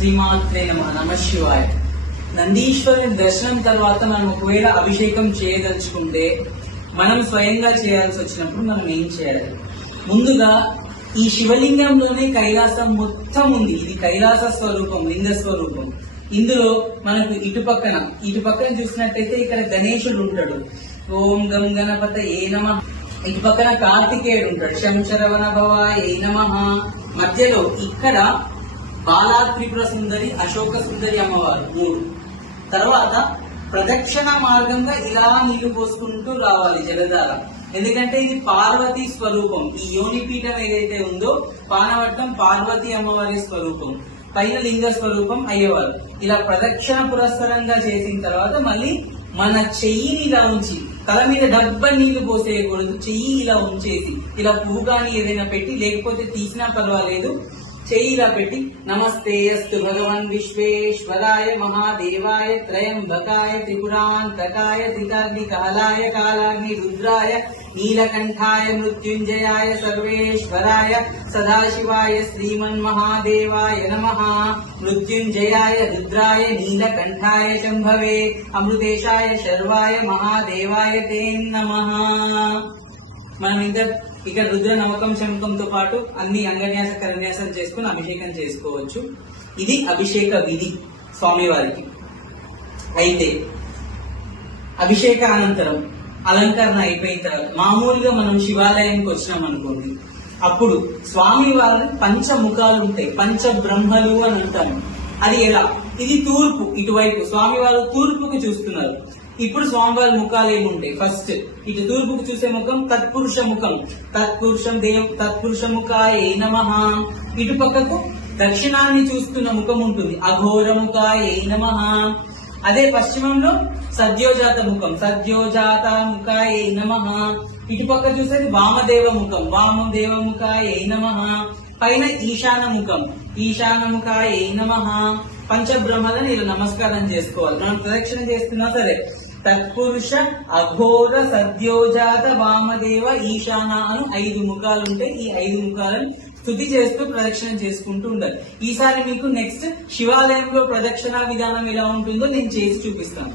శ్రీమాత్రే నమ శివాయ. నందీశ్వరుని దర్శనం తర్వాత మనం ఒకవేళ అభిషేకం చేయదలుచుకుంటే మనం స్వయంగా చేయాల్సి వచ్చినప్పుడు మనం ఏం చేయాలి? ముందుగా ఈ శివలింగంలోనే కైలాసం మొత్తం ఉంది. ఇది కైలాస స్వరూపం, లింగ స్వరూపం. ఇందులో మనకు ఇటుపక్కన చూసినట్టయితే ఇక్కడ గణేశుడు ఉంటాడు. ఓం గం గణపత ఏ నమ. ఇటు పక్కన కార్తికేయుడు ఉంటాడు. శంచరవణ భవాయ ఏ నమః. మధ్యలో ఇక్కడ బాలా త్రిపుర సుందరి, అశోక సుందరి అమ్మవారు 3. తర్వాత ప్రదక్షిణ మార్గంగా ఇలా నీళ్లు పోసుకుంటూ రావాలి జలధార. ఎందుకంటే ఇది పార్వతీ స్వరూపం. ఈ యోనిపీఠం ఏదైతే ఉందో పానవట్టం పార్వతీ అమ్మవారి స్వరూపం, పైన లింగ స్వరూపం అయ్యేవారు. ఇలా ప్రదక్షిణ పురస్సరంగా చేసిన తర్వాత మళ్ళీ మన చెయ్యిని ఇలా ఉంచి, తల మీద డబ్బ నీళ్లు పోసేయకూడదు, చెయ్యి ఇలా ఉంచేసి ఇలా పువ్వు కానీ ఏదైనా పెట్టి, లేకపోతే తీసినా పర్వాలేదు, చెయ్యి ఇలా పెట్టి నమస్తే అస్తు భగవన్ విశ్వేశ్వరాయ మహాదేవాయ త్రయంబకాయ త్రిపురాంతకాయ త్రికాగ్ని కాలాయ కాలాగ్ని రుద్రాయ నీలకంఠాయ మృత్యుంజయాయ సర్వేశ్వరాయ సదాశివాయ శ్రీమన్ మహాదేవాయ నమః. మృత్యుంజయాయ రుద్రాయ నీలకంఠాయ శంభవే అమృతేశాయ శర్వాయ మహాదేవాయ తే నమః. మనం ఇక్కడ రుద్ర నమ్మకం శంఖంతో పాటు అన్ని అంగన్యాస కరన్యాసాలు చేసుకుని అభిషేకం చేసుకోవచ్చు. ఇది అభిషేక విధి స్వామివారికి. అయితే అభిషేక అనంతరం అలంకరణ అయిపోయిన తర్వాత మామూలుగా మనం శివాలయానికి వచ్చినాం అనుకోండి, అప్పుడు స్వామి వారి పంచముఖాలు ఉంటాయి, పంచబ్రహ్మలు అని అంటాము. అది ఎలా? ఇది తూర్పు, ఇటువైపు స్వామివారు తూర్పుకు చూస్తున్నారు. ఇప్పుడు స్వామివారి ముఖాలు ఏముంటాయి? ఫస్ట్ ఇటు తూర్పుకు చూసే ముఖం తత్పురుష ముఖం, తత్పురుష ముఖాయ నమః. ఇటు పక్కకు దక్షిణాన్ని చూస్తున్న ముఖం ఉంటుంది, అఘోర ముఖాయ నమః. అదే పశ్చిమంలో సద్యోజాత ముఖం, సద్యోజాత ముఖాయ నమః. ఇటు పక్క చూసేది వామదేవ ముఖం, వామదేవ ముఖాయ నమః. పైన ఈశాన ముఖం, ఈశాన ముఖాయ నమః. పంచబ్రహ్మలను ఇలా నమస్కారం చేసుకోవాలి. మనం ప్రదక్షిణ చేస్తున్నా సరే తత్పురుష, అఘోర, సద్యోజాత, వామదేవ, ఈశాన అను 5 ముఖాలు ఉంటాయి. ఈ 5 ముఖాలను స్తుతి చేస్తూ ప్రదక్షిణ చేసుకుంటూ ఉండాలి. ఈసారి మీకు నెక్స్ట్ శివాలయంలో ప్రదక్షిణ విధానం ఎలా ఉంటుందో నేను చేసి చూపిస్తాను.